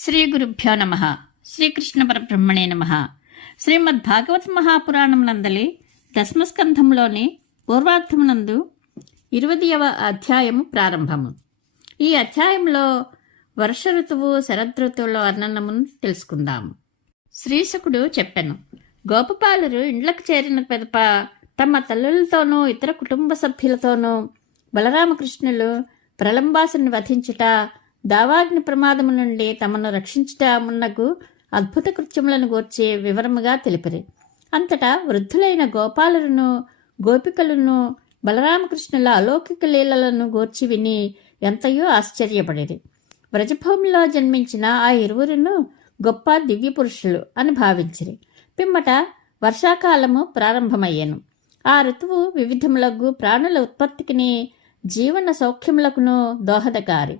శ్రీ గురుభ్యో నమ. శ్రీకృష్ణ పరబ్రహ్మణే నమ. శ్రీమద్ భాగవత మహాపురాణం నందలి దశమస్కంధంలోని పూర్వార్థమునందు ఇరవదవ అధ్యాయము ప్రారంభము. ఈ అధ్యాయంలో వర్ష ఋతువు శరదృతువుల వర్ణనమును తెలుసుకుందాము. శ్రీశకుడు చెప్పెను గోపపాలురు ఇండ్లకు చేరిన పెదప తమ తల్లులతోనూ ఇతర కుటుంబ సభ్యులతోనూ బలరామకృష్ణులు ప్రలంబాసుని వధించుట దావాగ్ని ప్రమాదము నుండి తమను రక్షించటమున్నకు అద్భుత కృత్యములను గూర్చి వివరముగా తెలిపిరి. అంతటా వృద్ధులైన గోపాలులను గోపికలను బలరామకృష్ణుల అలౌకిక లీలలను గూర్చి విని ఎంతయో ఆశ్చర్యపడిరి. వ్రజభూమిలో జన్మించిన ఆ ఇరువురును గొప్ప దివ్య పురుషులు అని భావించిరి. పిమ్మట వర్షాకాలము ప్రారంభమయ్యాను. ఆ ఋతువు వివిధములకు ప్రాణుల ఉత్పత్తికిని జీవన సౌఖ్యములకును దోహదకారి.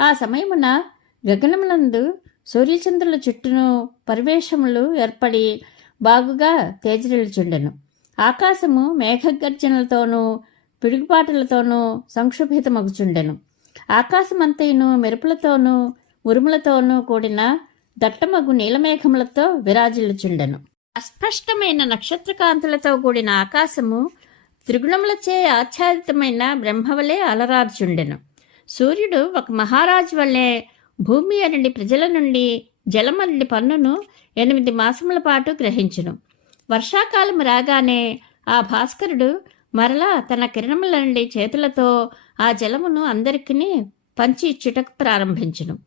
ఆ సమయమున గగనమునందు సూర్యచంద్రుల చుట్టూను పరివేషములు ఏర్పడి బాగుగా తేజరిల్చుండెను. ఆకాశము మేఘగర్జనలతోనూ పిడుగుపాటలతోనూ సంక్షుభితమగుచుండెను. ఆకాశమంతయును మెరుపులతోనూ ఉరుములతోనూ కూడిన దట్టమగు నీలమేఘములతో విరాజిల్లుచుండెను. అస్పష్టమైన నక్షత్రకాంతులతో కూడిన ఆకాశము త్రిగుణములచే ఆచ్ఛాదితమైన బ్రహ్మవలే అలరార్చుండెను. సూర్యుడు ఒక మహారాజు వల్లే భూమి అనండి ప్రజల నుండి జలమల్లి పన్నును ఎనిమిది మాసముల పాటు గ్రహించును. వర్షాకాలం రాగానే ఆ భాస్కరుడు మరలా తన కిరణముల నుండి చేతులతో ఆ జలమును అందరికీ పంచి ఇచ్చుటకు ప్రారంభించును.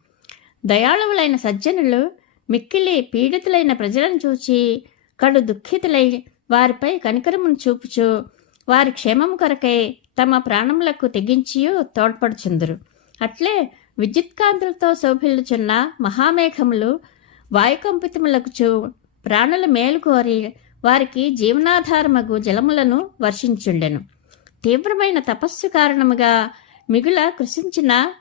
దయాళువులైన సజ్జనులు మిక్కిలి పీడితులైన ప్రజలను చూచి కడు దుఃఖితులై వారిపై కనికరమును చూపుచు వారి క్షేమము కొరకై తమ ప్రాణములకు తెగించియు తోడ్పడుచుందురు. అట్లే విద్యుత్కాంతులతో శోభిల్లుచున్న మహామేఘములు వాయుకంపితములకుచు ప్రాణుల మేలు కోరి వారికి జీవనాధారమగు జలములను వర్షించుండెను. తీవ్రమైన తపస్సు కారణముగా మిగుల కృషించిన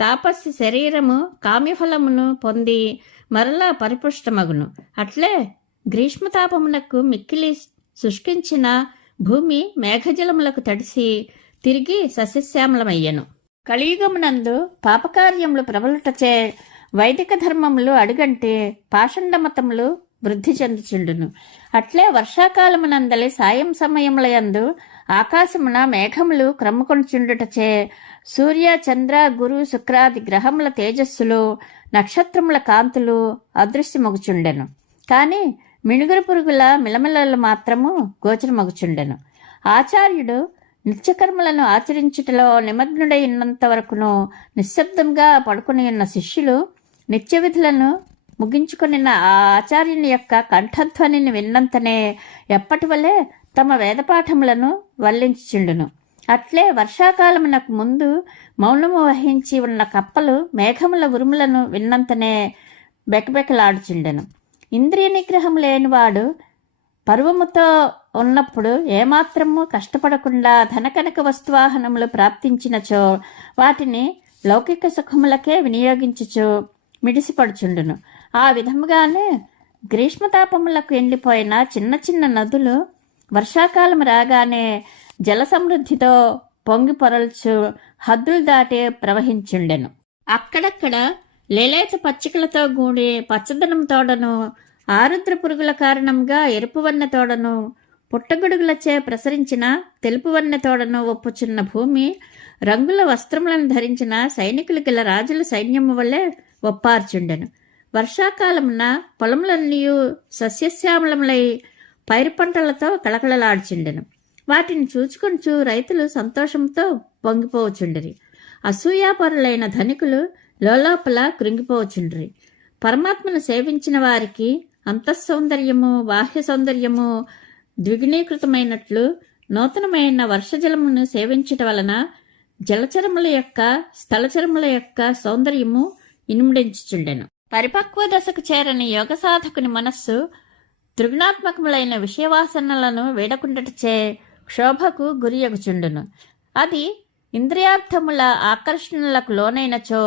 తాపస్సు శరీరము కామ్యఫలమును పొంది మరలా పరిపుష్టమగును. అట్లే గ్రీష్మతాపమునకు మిక్కిలి శుష్కించిన భూమి మేఘజలములకు తడిసి తిరిగి సస్యశ్యామలమయ్యను. కలియుగమునందు పాపకార్యములు ప్రబలుటచే వైదిక ధర్మములు అడుగంటే పాషండమతములు వృద్ధి చెందుచుండును. అట్లే వర్షాకాలమునందలి సాయం సమయములయందు ఆకాశమున మేఘములు క్రమ్ముకొనుచుండుటచే సూర్య చంద్ర గురు శుక్రాది గ్రహముల తేజస్సులు నక్షత్రముల కాంతులు అదృశ్యమగుచుండెను. కానీ మిణుగురు పురుగుల మిలమిలలు మాత్రము గోచరమగుచుండెను. ఆచార్యుడు నిత్యకర్మలను ఆచరించుటలో నిమగ్నుడై ఉన్నంత వరకును నిశ్శబ్దంగా పడుకుని ఉన్న శిష్యులు నిత్య విధులను ముగించుకుని ఆ ఆచార్యుని యొక్క కంఠధ్వనిని విన్నంతనే ఎప్పటి వలె తమ వేదపాఠములను వల్లించుచుండును. అట్లే వర్షాకాలమునకు ముందు మౌనము వహించి ఉన్న కప్పలు మేఘముల ఉరుములను విన్నంతనే బెకబెకలాడుచుండెను. ఇంద్రియ నిగ్రహం లేనివాడు పర్వముతో ఉన్నప్పుడు ఏమాత్రము కష్టపడకుండా ధనకనక వస్తువాహనములు ప్రాప్తించినచో వాటిని లౌకిక సుఖములకే వినియోగించుచు మిడిసిపడుచుండును. ఆ విధముగానే గ్రీష్మతాపములకు ఎండిపోయిన చిన్న చిన్న నదులు వర్షాకాలం రాగానే జల సమృద్ధితో పొంగి పొరల్చు హద్దులు దాటి ప్రవహించుండెను. అక్కడక్కడ లేలేత పచ్చికలతో గూడి పచ్చదనం తోడను ఆరుద్ర పురుగుల కారణంగా ఎరుపు వన్న తోడను పుట్టగొడుగులచే ప్రసరించిన తెలుపు వన్న తోడను ఒప్పుచున్న భూమి రంగుల వస్త్రములను ధరించిన సైనికులు గల రాజుల సైన్యము వల్లే ఒప్పార్చుండెను. వర్షాకాలమున పొలములన్నీ సస్యశ్యామలములై పైరు పంటలతో కళకళలాడుచుండెను. వాటిని చూచుకొంచు రైతులు సంతోషంతో పొంగిపోవచుండిరి. అసూయాపరులైన ధనికులు లోలోపల కృంగిపోవచ్చుండ్రి పరమాత్మను సేవించిన వారికి అంతఃసౌందర్యము బాహ్య సౌందర్యము ద్విగుణీకృతమైనట్లు నూతనమైన వర్షజలమును సేవించుట వలన జలచరముల యొక్క స్థలచరముల యొక్క సౌందర్యము ఇనుముడించుచుండెను. పరిపక్వ దశకు చేరని యోగ సాధకుని మనస్సు త్రిగుణాత్మకములైన విషయవాసనలను వేడకుండటచే క్షోభకు గురియగుచుండును అది ఇంద్రియార్థముల ఆకర్షణలకు లోనైనచో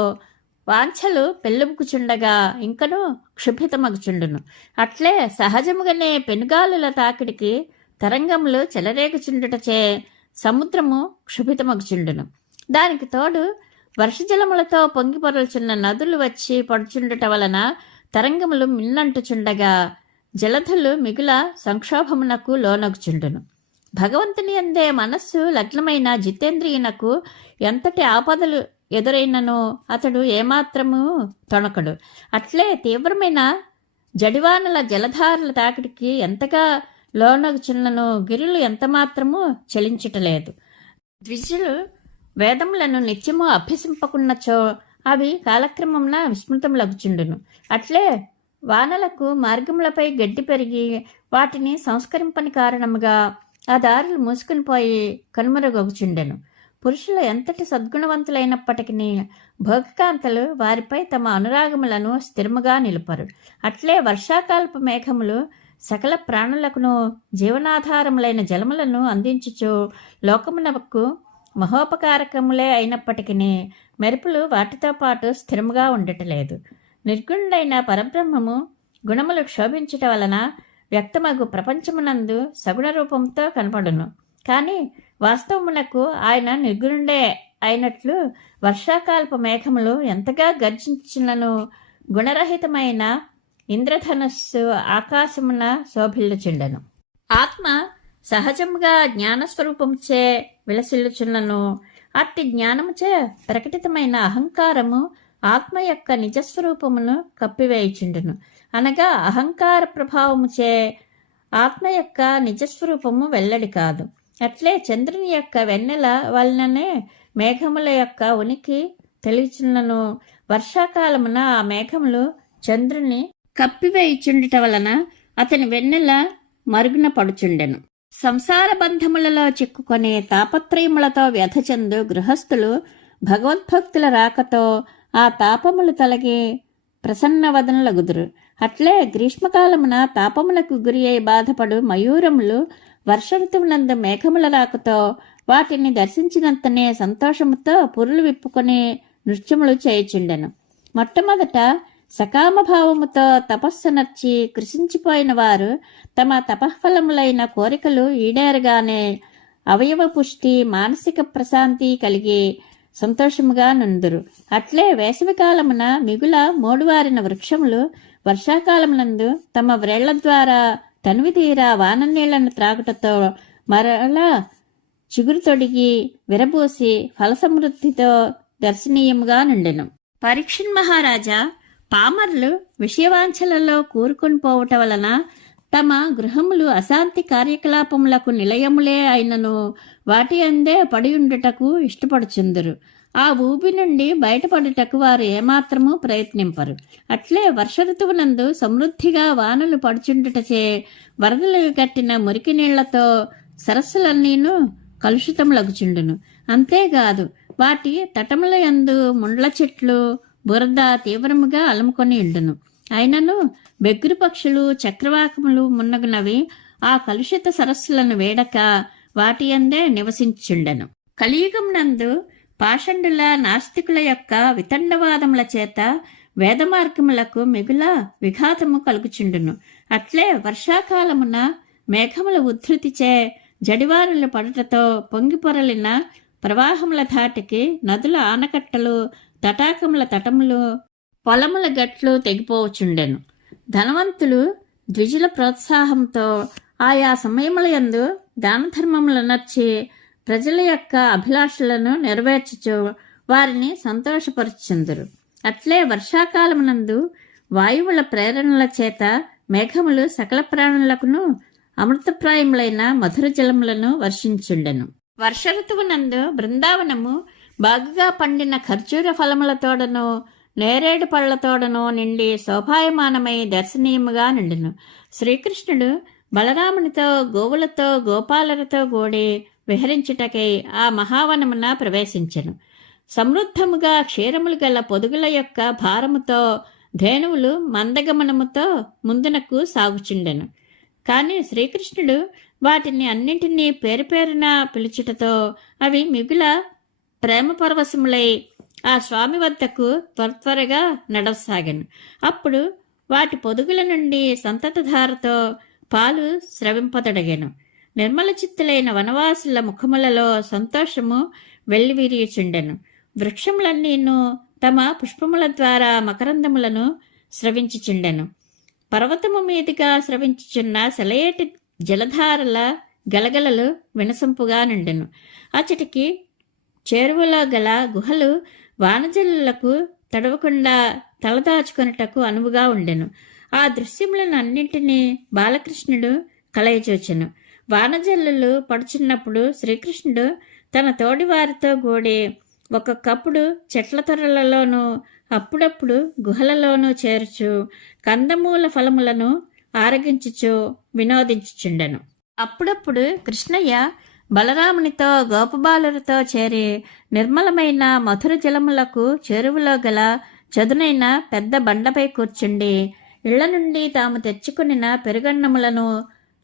వాంఛలు పెళ్ళుముకుచుండగా ఇంకనూ క్షుభితమగుచుండును. అట్లే సహజముగానే పెనుగాలుల తాకిడికి తరంగములు చెలరేగుచుండుటచే సముద్రము క్షుభితమగుచుండును. దానికి తోడు వర్షజలములతో పొంగిపొరల్చున్న నదులు వచ్చి పడుచుండుట వలన తరంగములు మిన్నంటుచుండగా జలధులు మిగుల సంక్షోభమునకు లోనగుచుండును. భగవంతుని అందే మనస్సు లగ్నమైన జితేంద్రియునకు ఎంతటి ఆపదలు ఎదురైనను అతడు ఏమాత్రము తొణకడు. అట్లే తీవ్రమైన జడివానల జలధారల తాకిడికి ఎంతగా లోనగుచున్నను గిరులు ఎంతమాత్రము చెలించటలేదు. ద్విజులు వేదములను నిత్యము అభ్యసింపకున్నచో అవి కాలక్రమంన విస్మృతములగుచుండును. అట్లే వానలకు మార్గములపై గడ్డి పెరిగి వాటిని సంస్కరింపని కారణముగా ఆ దారులు మూసుకుని పోయి కనుమరుగొగుచుండెను. పురుషులు ఎంతటి సద్గుణవంతులైనప్పటికీ భోగకాంతలు వారిపై తమ అనురాగములను స్థిరముగా నిలుపరు. అట్లే వర్షాకాలపు మేఘములు సకల ప్రాణులకును జీవనాధారములైన జలములను అందించుచు లోకమునకు మహోపకారకములే అయినప్పటికీ మెరుపులు వాటితో పాటు స్థిరముగా ఉండటలేదు. నిర్గుణుడైన పరబ్రహ్మము గుణములు క్షోభించుట వలన వ్యక్తమగు ప్రపంచమునందు సగుణ రూపంతో కనపడును. కానీ వాస్తవమునకు ఆయన నిగురుండే అయినట్లు వర్షాకాలపు మేఘములు ఎంతగా గర్జించినను గుణరహితమైన ఇంద్రధనస్సు ఆకాశమున శోభిల్లుచుండెను. ఆత్మ సహజముగా జ్ఞానస్వరూపముచే విలసిల్లుచున్నను. అట్టి జ్ఞానముచే ప్రకటితమైన అహంకారము ఆత్మ యొక్క నిజస్వరూపమును కప్పివేయుచుండును. అనగా అహంకార ప్రభావముచే ఆత్మ యొక్క నిజస్వరూపము వెల్లడి కాదు. అట్లే చంద్రుని యొక్క వెన్నెల వలననే మేఘముల యొక్క ఉనికి తెలియచున్నను వర్షాకాలమున ఆ మేఘములు చంద్రుని కప్పివేయుచుండుట వలన అతని వెన్నెల మరుగున పడుచుండెను. సంసార బంధములలో చిక్కుకొని తాపత్రయములతో వ్యధ చెందు గృహస్థులు భగవద్భక్తుల రాకతో ఆ తాపములు తొలగి ప్రసన్నవదనులగుదురు. అట్లే గ్రీష్మకాలమున తాపములకు గురి అయి బాధపడు మయూరములు వర్ష ఋతువునందు మేఘముల రాకతో వాటిని దర్శించినంతనే సంతోషముతో పురులు విప్పుకొని నృత్యములు చేయుచుండెను. మొట్టమొదట సకామభావముతో తపస్సు నచ్చి కృషించిపోయిన వారు తమ తపఫలములైన కోరికలు ఈడేరగానే అవయవ పుష్టి మానసిక ప్రశాంతి కలిగి సంతోషముగా నుందురు. అట్లే వేసవికాలమున మిగుల మోడువారిన వృక్షములు వర్షాకాలమునందు తమ వ్రేళ్ళ ద్వారా తనువి తీరా వాననీళ్ళను త్రాగుటతో మరలా చిగురు తొడిగి విరబూసి ఫలసమృద్ధితో దర్శనీయముగా నుండెను. పరీక్షన్ మహారాజా పామర్లు విషయవాంఛలలో కూరుకుని పోవట వలన తమ గృహములు అశాంతి కార్యకలాపములకు నిలయములే అయినను వాటి అందే పడియుండుటకు ఇష్టపడుచుందురు. ఆ ఊబి నుండి బయటపడుటకు వారు ఏమాత్రము ప్రయత్నింపరు. అట్లే వర్ష ఋతువునందు సమృద్ధిగా వానలు పడుచుండుటచే వరదలు కట్టిన మురికి నీళ్ళతో సరస్సులన్నీను కలుషితములగుచుండును. అంతేకాదు వాటి తటముల యందు ముండ్ల చెట్లు బురద తీవ్రముగా అలముకొని ఉండును అయినను బెగ్గురు పక్షులు చక్రవాకములు మున్నగునవి ఆ కలుషిత సరస్సులను వేడక వాటి అందే నివసించుండెను కలియుగం నందు పాషండుల నాస్తికుల యొక్క వితండవాదముల చేత వేదమార్గములకు మిగుల విఘాతము కలుగుచుండును. అట్లే వర్షాకాలమున మేఘముల ఉద్ధృతిచే జడివారులు పడుటతో పొంగిపొరలిన ప్రవాహముల ధాటికి నదుల ఆనకట్టలు తటాకముల తటములు పొలముల గట్లు తెగిపోవచుండెను ధనవంతులు ద్విజుల ప్రోత్సాహంతో ఆయా సమయముల యందు దాన నచ్చి ప్రజల యొక్క అభిలాషలను నెరవేర్చుచు వారిని సంతోషపరుచుందురు అట్లే వర్షాకాలమునందు వాయువుల ప్రేరణల చేత మేఘములు సకల ప్రాణులకును అమృతప్రాయములైన మధుర జలములను వర్షించుండెను. వర్ష ఋతువునందు బృందావనము బాగుగా పండిన ఖర్జూర ఫలములతోడను నేరేడు పళ్ళతోడను నిండి శోభాయమానమై దర్శనీయముగా నిండును. శ్రీకృష్ణుడు బలరామునితో గోవులతో గోపాలలతో కూడి విహరించుటకై ఆ మహావనమున ప్రవేశించెను. సమృద్ధముగా క్షీరములు గల పొదుగుల యొక్క భారముతో ధేనువులు మందగమనముతో ముందునకు సాగుచుండెను. కానీ శ్రీకృష్ణుడు వాటిని అన్నింటినీ పేరు పేరున పిలుచుటతో అవి మిగుల ప్రేమ పరవశములై ఆ స్వామి వద్దకు త్వర త్వరగా నడవసాగాను. అప్పుడు వాటి పొదుగుల నుండి సంతతధారతో పాలు స్రవింపదడగాను. నిర్మల చిత్తులైన వనవాసుల ముఖములలో సంతోషము వెల్లివిరియుచుండెను. వృక్షములన్నీను తమ పుష్పముల ద్వారా మకరందములను స్రవించుచుండెను. పర్వతము మీదుగా స్రవించుచున్న సెలయేటి జలధారల గలగలలు వినసొంపుగా నుండెను. అచటికి చేరువలో గల గుహలు వానజల్లులకు తడవకుండా తలదాచుకొనుటకు అనువుగా ఉండెను. ఆ దృశ్యములను అన్నింటినీ బాలకృష్ణుడు కలయచూచెను. వానజల్లులు పడుచున్నప్పుడు శ్రీకృష్ణుడు తన తోడివారితో కూడి ఒక్కొక్కప్పుడు చెట్ల తొరలలోనూ అప్పుడప్పుడు గుహలలోనూ చేర్చు కందమూల ఫలములను ఆరగించుచు వినోదించుచుండెను. అప్పుడప్పుడు కృష్ణయ్య బలరామునితో గోపబాలులతో చేరి నిర్మలమైన మధుర జలములకు చెరువులో గల చదునైన పెద్ద బండపై కూర్చుండి ఇళ్ళ నుండి తాము తెచ్చుకునిన పెరుగన్నములను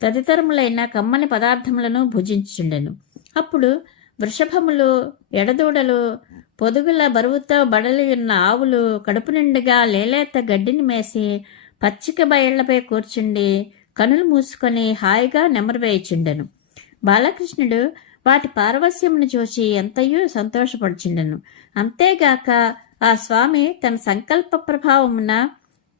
తదితరములైన కమ్మని పదార్థములను భుజించుండెను అప్పుడు వృషభములు ఎడదూడలు పొదుగుల బరువుతో బడలి ఉన్న ఆవులు కడుపు నిండుగా లేలేత గడ్డిని మేసి పచ్చిక బయళ్ళపై కూర్చుండి కనులు మూసుకొని హాయిగా నెమరువేయుచుండెను. బాలకృష్ణుడు వాటి పారవస్యమును చూసి ఎంతయూ సంతోషపడుచుండెను. అంతేగాక ఆ స్వామి తన సంకల్ప ప్రభావమున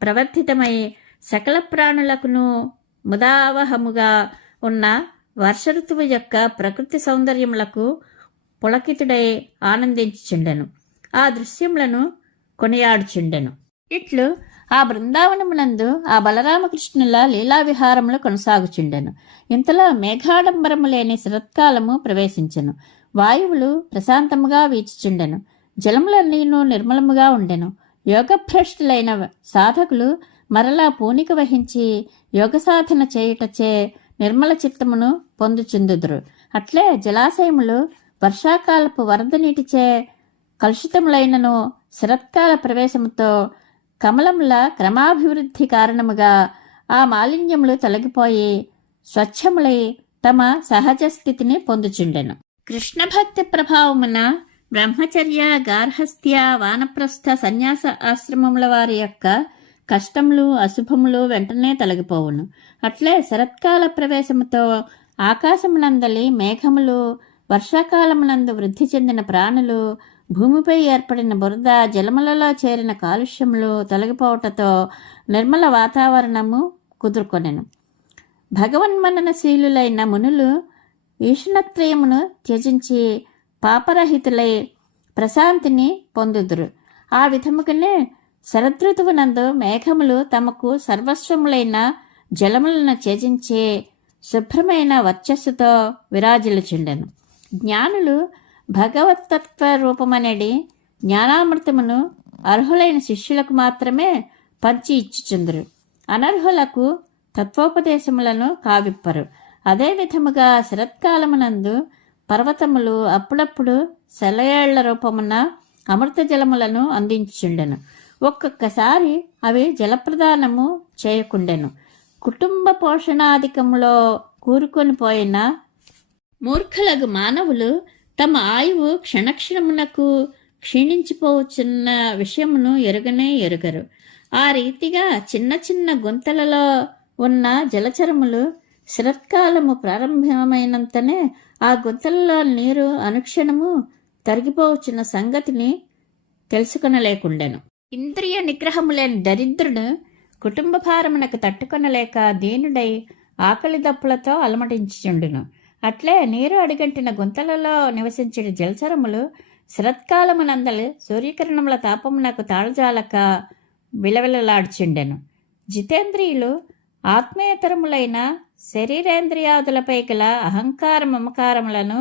ప్రవర్తితమై సకల ప్రాణులకును ముదావహముగా ఉన్న వర్ష ఋతువు యొక్క ప్రకృతి సౌందర్యములకు పులకితుడై ఆనందించుచుండెను. ఆ దృశ్యములను కొనియాడుచుండెను. ఇట్లు ఆ బృందావనమునందు ఆ బలరామకృష్ణుల లీలా విహారములు కొనసాగుచుండెను. ఇంతలో మేఘాడంబరము లేని శరత్కాలము ప్రవేశించెను. వాయువులు ప్రశాంతముగా వీచుచుండెను. జలములన్నీను నిర్మలముగా ఉండెను. యోగభ్రష్టులైన సాధకులు మరలా పూనిక వహించి యోగ సాధన చేయుటచే నిర్మల చిత్తమును పొందుచుందుదురు. అట్లే జలాశయములు వర్షాకాలపు వరద నీటిచే కలుషితములైనను శరత్కాల ప్రవేశముతో కమలముల క్రమాభివృద్ధి కారణముగా ఆ మాలిన్యములు తొలగిపోయి స్వచ్ఛములై తమ సహజ స్థితిని పొందుచుండెను. కృష్ణ భక్తి ప్రభావమున బ్రహ్మచర్య గార్హస్థ్య వానప్రస్థ సన్యాస ఆశ్రమముల వారి యొక్క కష్టములు అశుభములు వెంటనే తొలగిపోవును. అట్లే శరత్కాల ప్రవేశముతో ఆకాశమునందలి మేఘములు వర్షాకాలమునందు వృద్ధి చెందిన ప్రాణులు భూమిపై ఏర్పడిన బురద జలములలో చేరిన కాలుష్యములు తొలగిపోవటతో నిర్మల వాతావరణము కుదుర్కొనెను. భగవన్మననశీలులైన మునులు ఈషణత్రయమును త్యజించి పాపరహితులై ప్రశాంతిని పొందుదురు. ఆ విధముగానే శరదృతువునందు మేఘములు తమకు సర్వస్వములైన జలములను త్యజించే శుభ్రమైన వర్చస్సుతో విరాజిల్లుచుండెను. జ్ఞానులు భగవతత్వ రూపమనేది జ్ఞానామృతమును అర్హులైన శిష్యులకు మాత్రమే పంచి ఇచ్చుచుందరు. అనర్హులకు తత్వోపదేశములను కావిప్పరు. అదే విధముగా శరత్కాలమునందు పర్వతములు అప్పుడప్పుడు సెలయేళ్ళ రూపమున అమృత జలములను అందించుండెను ఒక్కొక్కసారి అవి జలప్రదానము చేయకుండెను. కుటుంబ పోషణాధికములో కూరుకొని పోయిన మూర్ఖులకు మానవులు తమ ఆయువు క్షణక్షణమునకు క్షీణించిపోవచ్చున్న విషయమును ఎరుగనే ఎరుగరు. ఆ రీతిగా చిన్న చిన్న గుంతలలో ఉన్న జలచరములు శరత్కాలము ప్రారంభమైనంతనే ఆ గుంతలలో నీరు అనుక్షణము తరిగిపోవచ్చున్న సంగతిని తెలుసుకొనలేకుండెను. ఇంద్రియ నిగ్రహము లేని దరిద్రుడు కుటుంబ భారమునకు తట్టుకొనలేక దీనుడై ఆకలి దప్పులతో అలమటించుచుండును. అట్లే నీరు అడిగంటిన గుంతలలో నివసించిన జలచరములు శరత్కాలమునందలి సూర్యకిరణముల తాపమునకు తాళజాలక విలవిలలాడుచుండెను. జితేంద్రియులు ఆత్మీయతరములైన శరీరేంద్రియాదులపై గల అహంకార మమకారములను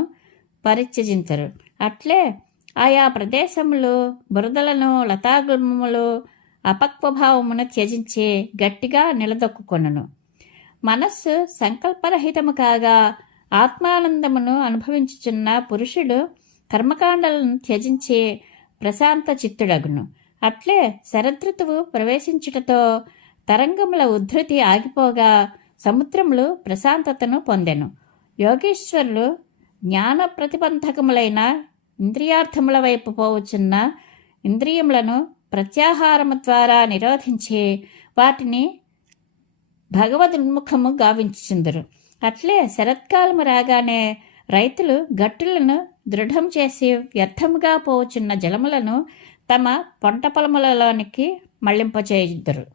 పరిచయించరు అట్లే ఆయా ప్రదేశములు బురదలను లతాగుల్మములు అపక్వభావమును త్యజించి గట్టిగా నిలదొక్కుకొనను. మనస్సు సంకల్పరహితము కాగా ఆత్మానందమును అనుభవించుచున్న పురుషుడు కర్మకాండలను త్యజించి ప్రశాంత చిత్తుడగును. అట్లే శరదృతువు ప్రవేశించుటతో తరంగముల ఉద్ధృతి ఆగిపోగా సముద్రములు ప్రశాంతతను పొందెను. యోగేశ్వరులు జ్ఞాన ప్రతిబంధకములైన ఇంద్రియార్థముల వైపు పోవచ్చున్న ఇంద్రియములను ప్రత్యాహారము ద్వారా నిరోధించి వాటిని భగవదున్ముఖము గావించుచుందరు. అట్లే శరత్కాలము రాగానే రైతులు గట్టులను దృఢం చేసి వ్యర్థముగా పోవచ్చున్న జలములను తమ పంట పొలములలోనికి మళ్ళింపచేయుదురు.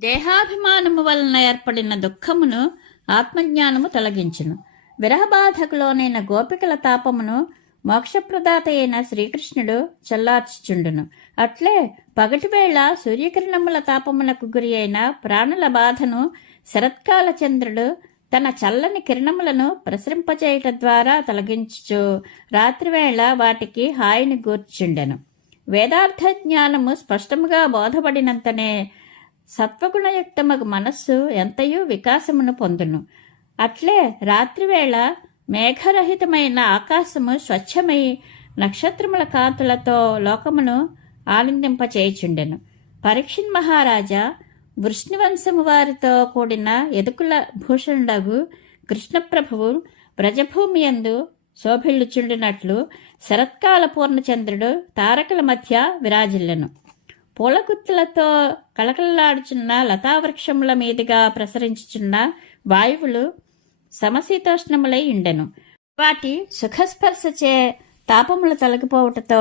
దేహాభిమానము వలన ఏర్పడిన దుఃఖమును ఆత్మజ్ఞానము తొలగించును. విరహబాధకులోనైన గోపికల తాపమును మోక్షప్రదాత అయిన శ్రీకృష్ణుడు చల్లార్చుచుండును. అట్లే పగటివేళ సూర్యకిరణముల తాపమునకు గురి అయిన ప్రాణుల బాధను శరత్కాల చంద్రుడు తన చల్లని కిరణములను ప్రసరింపచేయుట ద్వారా తొలగించుచు రాత్రివేళ వాటికి హాయిని గూర్చుండెను. వేదార్థ జ్ఞానము స్పష్టముగా బోధపడినంతనే సత్వగుణయుక్తమగు మనస్సు ఎంతయూ వికాసమును పొందును. అట్లే రాత్రివేళ మేఘరహితమైన ఆకాశము స్వచ్ఛమై నక్షత్రముల కాంతులతో లోకమును ఆనందింపచేయుచుండెను పరీక్షన్ మహారాజా వృష్ణివంశము వారితో కూడిన ఎదుకుల భూషణుడగు కృష్ణప్రభువు వ్రజభూమి యందు శోభిల్లుచుండినట్లు శరత్కాల పూర్ణచంద్రుడు తారకల మధ్య విరాజిల్లెను. పూలగుత్తులతో కళకళలాడుచున్న లతావృక్షముల మీదుగా ప్రసరించుచున్న వాయువులు సమశీతోష్ణములై ఉండెను. వాటి సుఖస్పర్శచే తాపములు తొలగిపోవటతో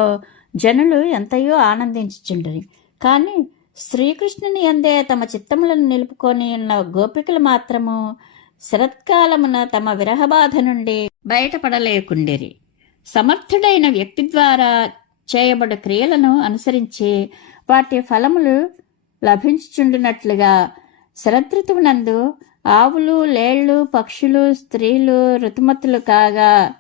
జనులు ఎంతయో ఆనందించుచుండరి. కానీ శ్రీకృష్ణుని అందే తమ చిత్తములను నిలుపుకొని ఉన్న గోపికలు మాత్రము శరత్కాలమున తమ విరహబాధ నుండి బయటపడలేకుండేరి. సమర్థుడైన వ్యక్తి ద్వారా చేయబడు క్రియలను అనుసరించి వాటి ఫలములు లభించుచుండునట్లుగా శరదృతువునందు ఆవులు లేళ్ళు పక్షులు స్త్రీలు ఋతుమతులు కాగా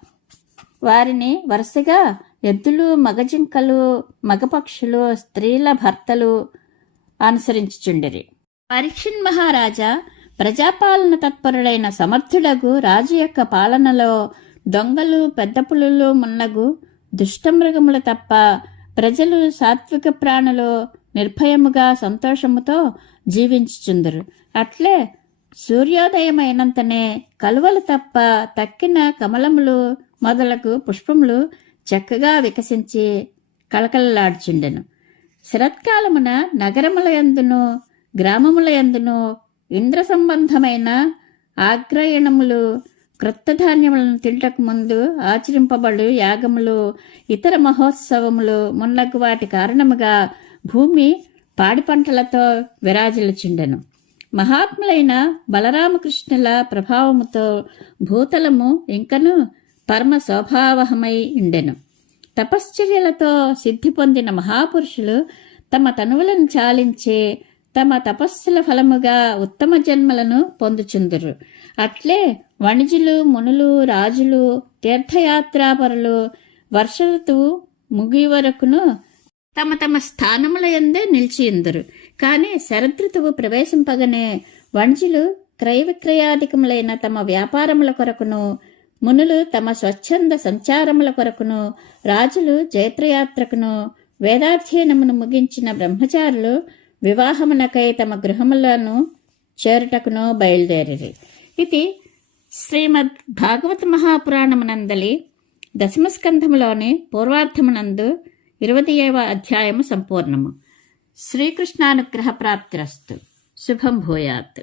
వారిని వరుసగా ఎద్దులు మగజింకలు మగపక్షులు స్త్రీల భర్తలు అనుసరించుచుండిరి. పరీక్షన్ మహారాజా ప్రజాపాలన తత్పరుడైన సమర్థుడగు రాజు యొక్క పాలనలో దొంగలు పెద్ద పులులు మున్నగు దుష్టమృగములు తప్ప ప్రజలు సాత్విక ప్రాణులు నిర్భయముగా సంతోషముతో జీవించుచుందరు. అట్లే సూర్యోదయమైనంతనే కలువలు తప్ప తక్కిన కమలములు మొదలకు పుష్పములు చక్కగా వికసించి కళకళలాడుచుండెను. శరత్కాలమున నగరముల యందును గ్రామముల యందును ఇంద్ర సంబంధమైన ఆగ్రయణములు క్రొత్త ధాన్యములను తింటకు ముందు ఆచరింపబడు యాగములు ఇతర మహోత్సవములు మున్నకు వాటి కారణముగా భూమి పాడి పంటలతో విరాజిల్లుచుండెను. మహాత్ములైన బలరామకృష్ణుల ప్రభావముతో భూతలము ఇంకను పరమ స్వభావహమై ఉండెను. తపశ్చర్యలతో సిద్ధి పొందిన మహాపురుషులు తమ తనువులను చాలించే తమ తపస్సుల ఫలముగా ఉత్తమ జన్మలను పొందుచుందురు. అట్లే వణిజులు మునులు రాజులు తీర్థయాత్రాపరులు వర్ష ఋతువు ముగి వరకును తమ తమ స్థానముల యందే నిలిచియుందురు. కానీ శరదృతువు ప్రవేశింపగనే వణిజులు క్రయవిక్రయాధికములైన తమ వ్యాపారముల కొరకును మునులు తమ స్వచ్ఛంద సంచారముల కొరకును రాజులు జైత్రయాత్రకును వేదాధ్యయనమును ముగించిన బ్రహ్మచారులు వివాహమునకై తమ గృహములను చేరుటకును బయలుదేరిరి. ఇది శ్రీమద్ భాగవత మహాపురాణమునందలి దశమస్కంధములోని పూర్వార్థమునందు ఏవ అధ్యాయము సంపూర్ణము. శ్రీకృష్ణానుగ్రహ ప్రాప్తిరస్తు శుభం భూయాత్.